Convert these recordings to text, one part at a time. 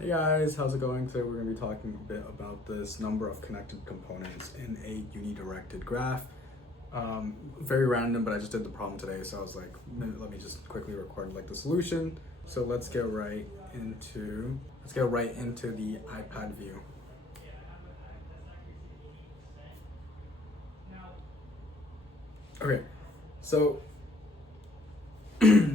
Hey guys, how's it going? Today we're going to be talking a bit about this number of connected components in a unidirected graph. Very random, but I just did the problem today, so I was like, let me just quickly record like the solution. So let's get right into the iPad view. Okay, so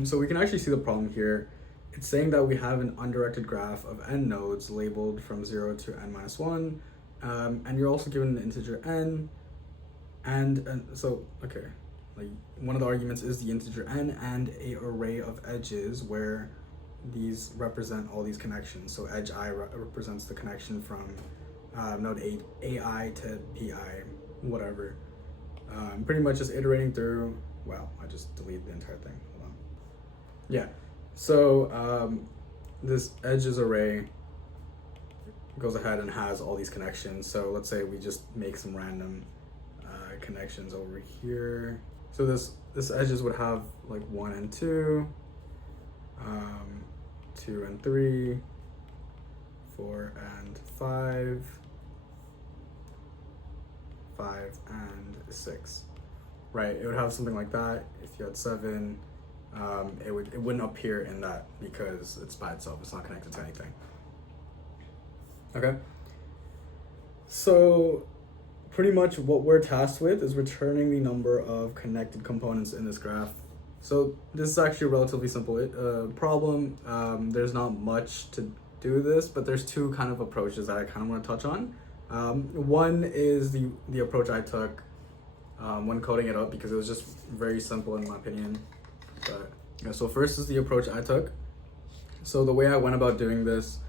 so we can actually see the problem here. It's saying that we have an undirected graph of n nodes labeled from 0 to n minus 1, and you're also given an integer n, and so, okay, like one of the arguments is the integer n and a array of edges where these represent all these connections. So edge I represents the connection from node AI to PI, whatever. Pretty much just iterating through, wow, I just deleted the entire thing, hold on. Yeah. So this edges array goes ahead and has all these connections. So let's say we just make some random connections over here. So this edges would have like 1 and 2, 2 and 3, 4 and 5, 5 and 6. Right? It would have something like that. If you had 7. It wouldn't appear in that because it's by itself. It's not connected to anything. Okay. So pretty much what we're tasked with is returning the number of connected components in this graph. So this is actually a relatively simple problem. There's not much to do this, but there's two kind of approaches that I kind of want to touch on. One is the approach I took when coding it up, because it was just very simple in my opinion. But yeah, so first is the approach I took. So the way I went about doing this,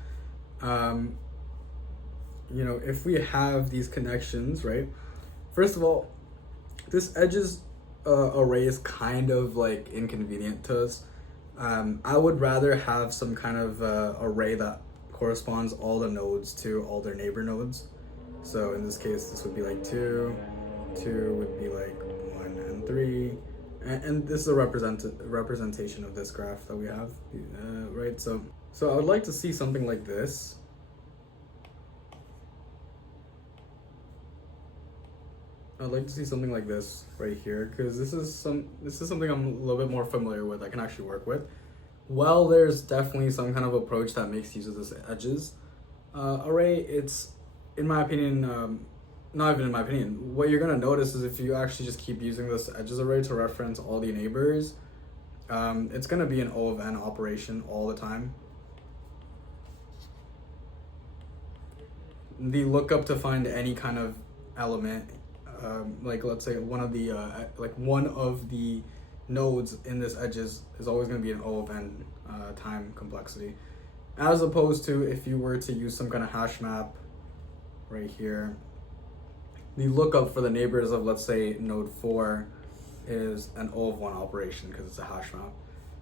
if we have these connections, right? First of all, this edges array is kind of like inconvenient to us. I would rather have some kind of array that corresponds all the nodes to all their neighbor nodes. So in this case, this would be like 2 would be like 1 and 3. And this is a representation of this graph that we have, right? So I would like to see something like this. I'd like to see something like this right here, because this is something I'm a little bit more familiar with. I can actually work with. Well, there's definitely some kind of approach that makes use of this edges array. It's, in my opinion, not even in my opinion, what you're gonna notice is if you actually just keep using this edges array to reference all the neighbors, it's gonna be an O of n operation all the time. The lookup to find any kind of element, like let's say one of the nodes in this edges is always gonna be an O of n time complexity, as opposed to if you were to use some kind of hash map right here. The lookup for the neighbors of, let's say, node 4 is an O of 1 operation because it's a hash map.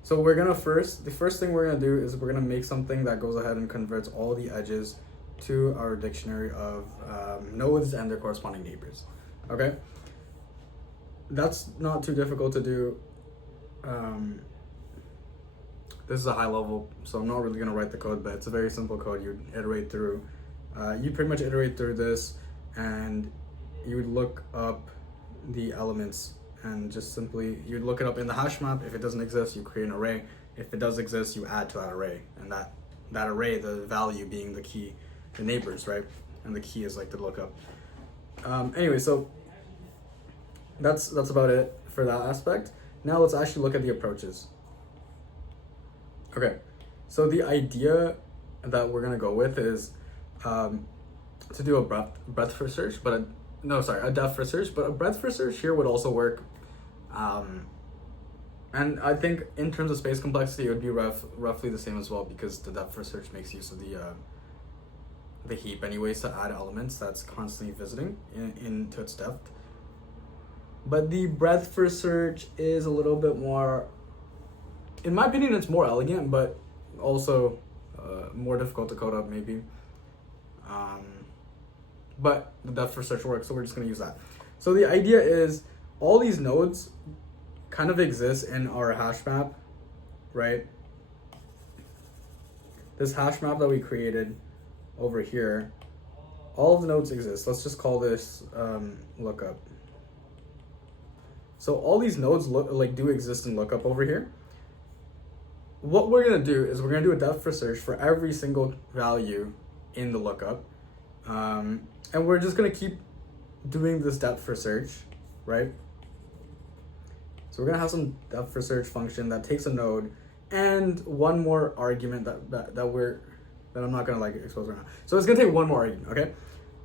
So the first thing we're gonna do is we're gonna make something that goes ahead and converts all the edges to our dictionary of nodes and their corresponding neighbors. Okay? That's not too difficult to do. This is a high level, so I'm not really gonna write the code, but it's a very simple code. You iterate through. You pretty much iterate through this, and you would look up the elements and just simply, you'd look it up in the hash map. If it doesn't exist, you create an array. If it does exist, you add to that array. And that array, the value being the key, the neighbors, right? And the key is like the lookup. Anyway, so that's about it for that aspect. Now let's actually look at the approaches. Okay, so the idea that we're gonna go with is to do a breadth first search, a depth first search, but a breadth first search here would also work. And I think in terms of space complexity, it would be roughly the same as well, because the depth first search makes use of the heap anyways to add elements that's constantly visiting into its depth. But the breadth first search is a little bit more, in my opinion, it's more elegant, but also more difficult to code up maybe. But the depth first search works, so we're just gonna use that. So the idea is all these nodes kind of exist in our hash map, right? this hash map that we created over here, all of the nodes exist. Let's just call this lookup. So all these nodes do exist in lookup over here. What we're gonna do is we're gonna do a depth first search for every single value in the lookup, and we're just gonna keep doing this depth first search, right? So we're gonna have some depth first search function that takes a node and one more argument that I'm not gonna expose right now. So it's gonna take one more argument, okay?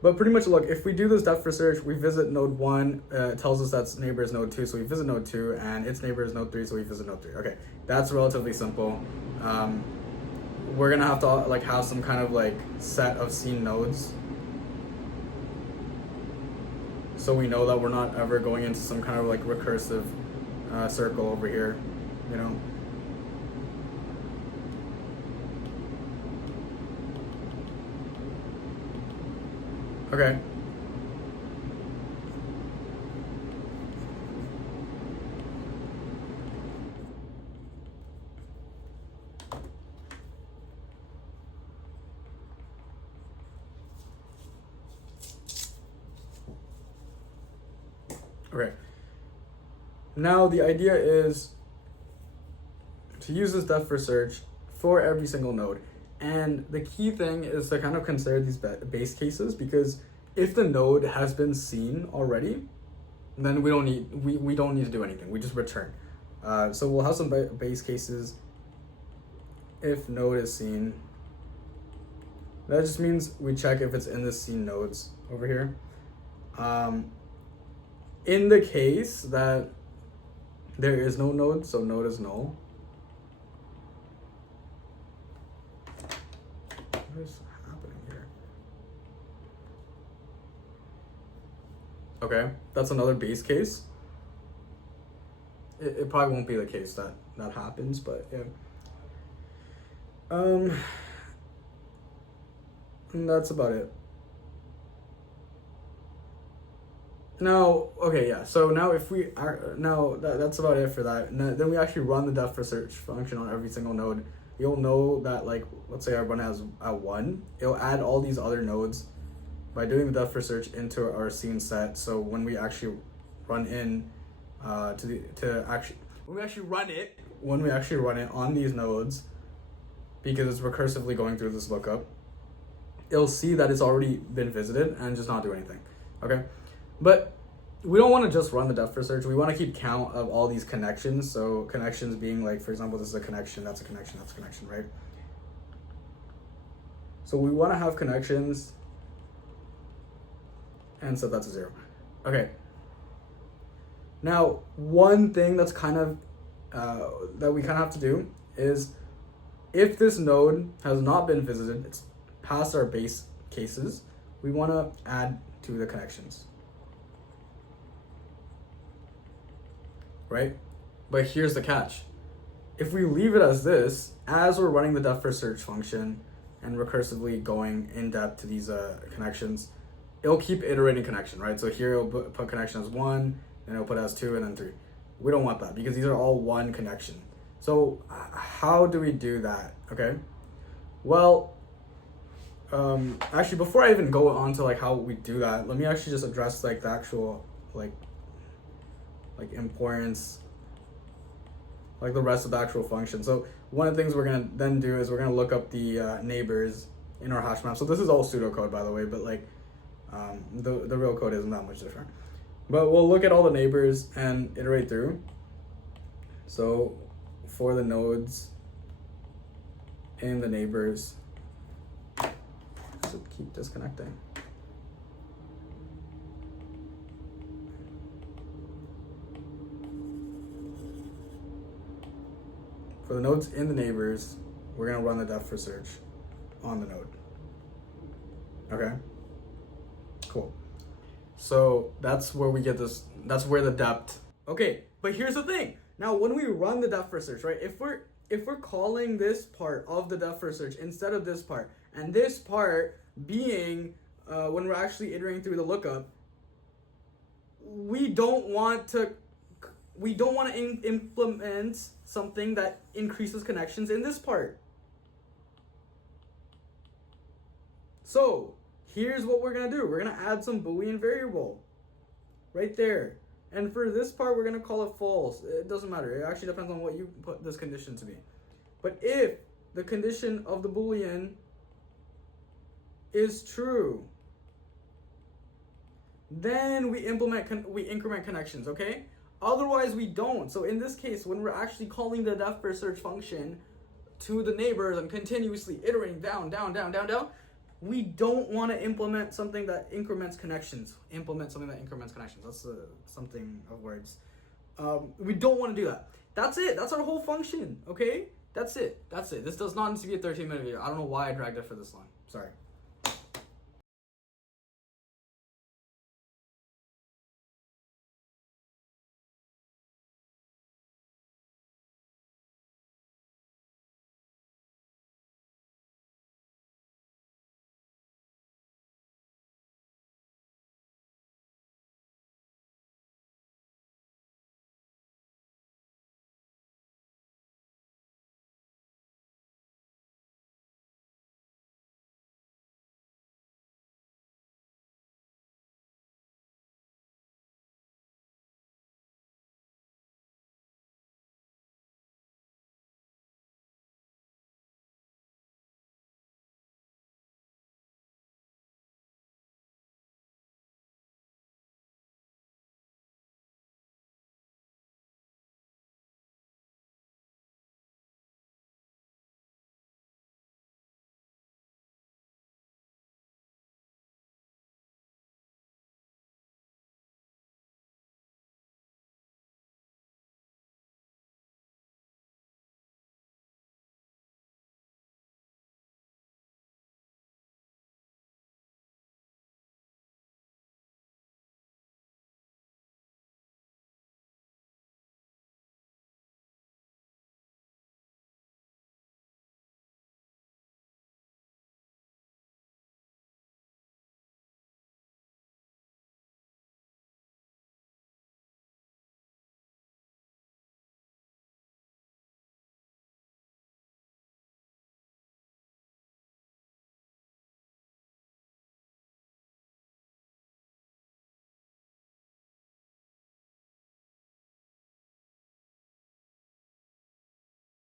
But pretty much, look, if we do this depth first search, we visit node 1, it tells us that's neighbor is node 2, so we visit node 2, and its neighbor is node 3, so we visit node 3. Okay, that's relatively simple. We're gonna have to have some kind of set of seen nodes, so we know that we're not ever going into some kind of recursive circle over here, you know? Okay. Okay. Now the idea is to use this depth first search for every single node. And the key thing is to kind of consider these base cases, because if the node has been seen already, then we don't need to do anything. We just return. So we'll have some base cases. If node is seen, that just means we check if it's in the seen nodes over here. In the case that there is no node, so node is null. What is happening here? Okay, that's another base case. It probably won't be the case that happens, but yeah. And that's about it. Now, okay, yeah. So now if we are that's about it for that. And then we actually run the depth first search function on every single node. You'll know that let's say our run has at 1, it'll add all these other nodes by doing the depth first search into our scene set. So when we actually run in when we actually run it on these nodes, because it's recursively going through this lookup, it'll see that it's already been visited and just not do anything. Okay. But we don't want to just run the depth first search. We want to keep count of all these connections. So connections being for example, this is a connection, that's a connection, that's a connection, right? So we want to have connections and set that to 0. Okay. Now, one thing that's kind of, that we kind of have to do is, if this node has not been visited, it's past our base cases, we want to add to the connections. Right? But here's the catch. If we leave it as this, as we're running the depth first search function and recursively going in depth to these connections, it'll keep iterating connection, right? So here it'll put connection as 1, then it'll put it as 2, and then 3. We don't want that, because these are all one connection. So how do we do that? Okay. Well, actually, before I even go on to how we do that, let me actually just address the actual importance, the rest of the actual function. So one of the things we're gonna then do is we're gonna look up the neighbors in our hash map. So this is all pseudocode, by the way, but the real code isn't that much different. But we'll look at all the neighbors and iterate through. So for the nodes in the neighbors, so keep disconnecting. For the nodes in the neighbors, we're gonna run the depth first search on the node. Okay, cool. So that's where we get this, that's where the depth. Okay, but here's the thing. Now when we run the depth first search, right, if we're calling this part of the depth first search instead of this part, and this part being when we're actually iterating through the lookup, we don't want to implement something that increases connections in this part. So here's what we're gonna do. We're gonna add some Boolean variable right there. And for this part, we're gonna call it false. It doesn't matter. It actually depends on what you put this condition to be. But if the condition of the Boolean is true, then we increment connections, okay? Otherwise, we don't. So in this case, when we're actually calling the def for search function to the neighbors and continuously iterating down, we don't want to implement something that increments connections. That's something of words. We don't want to do that. That's it. That's our whole function, okay? That's it. This does not need to be a 13-minute video. I don't know why I dragged it for this long. Sorry.